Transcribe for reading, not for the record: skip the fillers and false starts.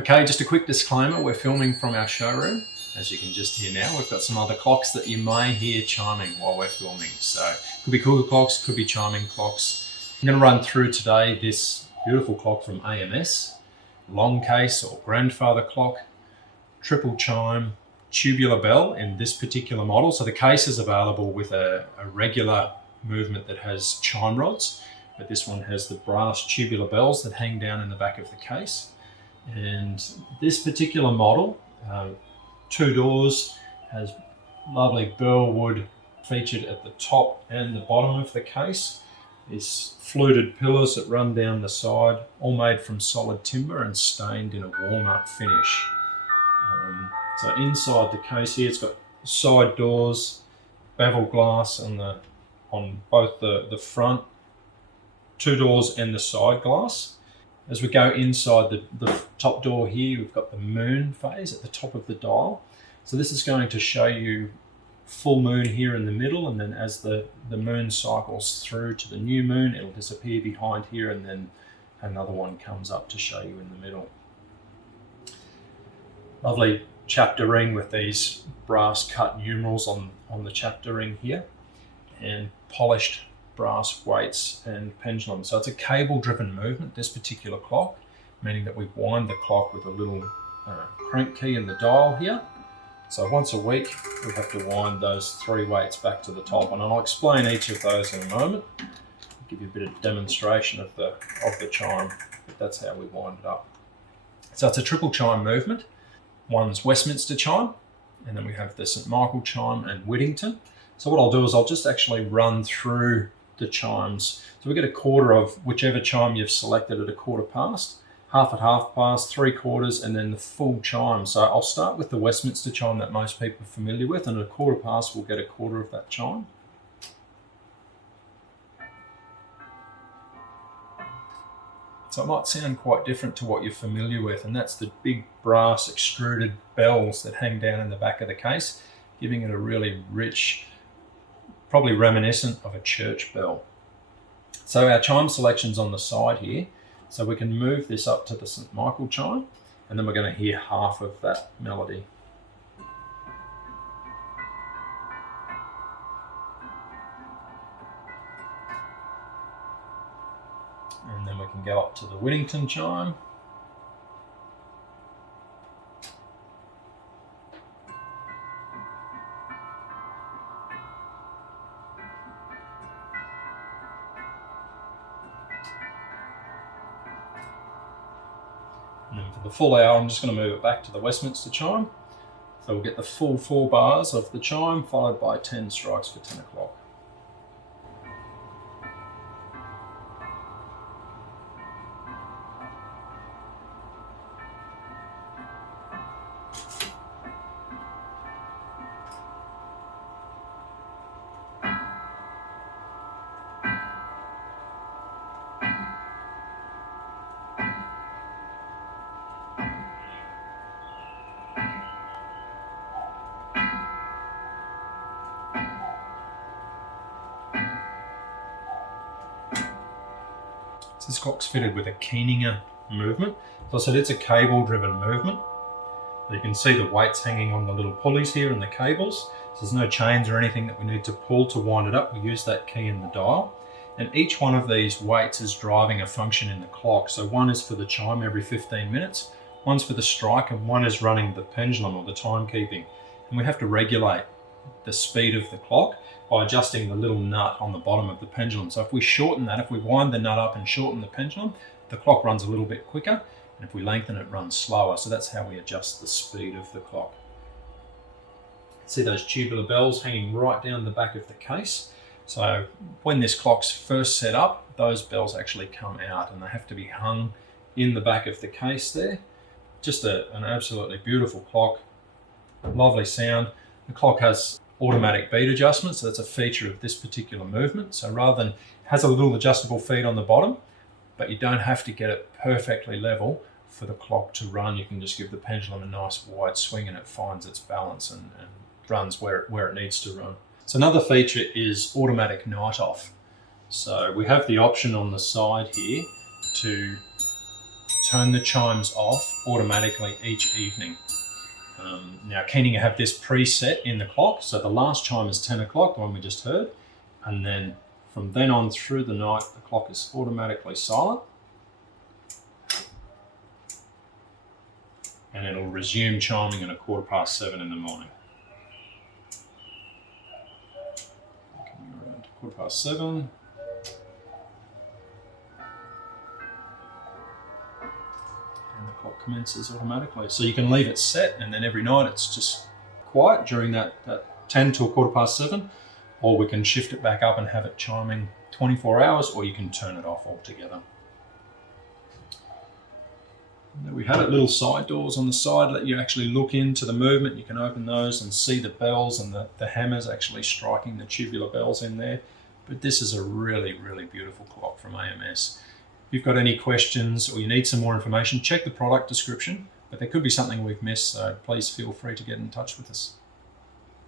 Okay, just a quick disclaimer, we're filming from our showroom. As you can just hear now, we've got some other clocks that you may hear chiming while we're filming. So could be Cougar clocks, could be chiming clocks. I'm going to run through today this beautiful clock from AMS, long case or grandfather clock, triple chime, tubular bell in this particular model. So the case is available with a regular movement that has chime rods, but this one has the brass tubular bells that hang down in the back of the case. And this particular model, 2 doors, has lovely burlwood featured at the top and the bottom of the case. These fluted pillars that run down the side, all made from solid timber and stained in a walnut finish. So inside the case here, it's got side doors, bevel glass on both the front 2 doors and the side glass. As we go inside the top door here, we've got the moon phase at the top of the dial. So this is going to show you full moon here in the middle, and then as the moon cycles through to the new moon, it'll disappear behind here, and then another one comes up to show you in the middle. Lovely chapter ring with these brass cut numerals on the chapter ring here, and polished brass weights and pendulum. So it's a cable driven movement, this particular clock, meaning that we wind the clock with a little crank key in the dial here. So once a week we have to wind those 3 weights back to the top, and I'll explain each of those in a moment. I'll give you a bit of demonstration of the chime, but that's how we wind it up. So it's a triple chime movement. One's Westminster chime, and then we have the St Michael chime and Whittington. So what I'll do is I'll just actually run through the chimes. So we get a quarter of whichever chime you've selected at a quarter past, half at half past, 3/4, and then the full chime. So I'll start with the Westminster chime that most people are familiar with, and at a quarter past we'll get a quarter of that chime. So it might sound quite different to what you're familiar with, and that's the big brass extruded bells that hang down in the back of the case, giving it a really rich, probably reminiscent of a church bell. So our chime selection's on the side here, so we can move this up to the St Michael chime, and then we're going to hear half of that melody. And then we can go up to the Whittington chime. And then for the full hour, I'm just going to move it back to the Westminster chime. So we'll get the full 4 bars of the chime, followed by 10 strikes for 10 o'clock. So this clock's fitted with a Keeninga movement. So I said it's a cable driven movement. So you can see the weights hanging on the little pulleys here and the cables. So there's no chains or anything that we need to pull to wind it up. We use that key in the dial. And each one of these weights is driving a function in the clock. So one is for the chime every 15 minutes, one's for the strike, and one is running the pendulum or the timekeeping. And we have to regulate the speed of the clock by adjusting the little nut on the bottom of the pendulum. So if we shorten that, if we wind the nut up and shorten the pendulum, the clock runs a little bit quicker, and if we lengthen it, runs slower. So that's how we adjust the speed of the clock. See those tubular bells hanging right down the back of the case? So when this clock's first set up, those bells actually come out, and they have to be hung in the back of the case there. Just an absolutely beautiful clock, lovely sound. The clock has automatic beat adjustment, so that's a feature of this particular movement. So rather than, it has a little adjustable feet on the bottom, but you don't have to get it perfectly level for the clock to run. You can just give the pendulum a nice wide swing and it finds its balance and runs where it needs to run. So another feature is automatic night off. So we have the option on the side here to turn the chimes off automatically each evening. Now Keening have this preset in the clock, so the last chime is 10 o'clock, the one we just heard, and then from then on through the night the clock is automatically silent, and it'll resume chiming at 7:15 in the morning. Coming around to 7:15. And the clock commences automatically. So you can leave it set, and then every night it's just quiet during that 10 till 7:15, or we can shift it back up and have it chiming 24 hours, or you can turn it off altogether. We had little side doors on the side that you actually look into the movement. You can open those and see the bells and the hammers actually striking the tubular bells in there. But this is a really, really beautiful clock from AMS. If you've got any questions or you need some more information, check the product description, but there could be something we've missed, so please feel free to get in touch with us.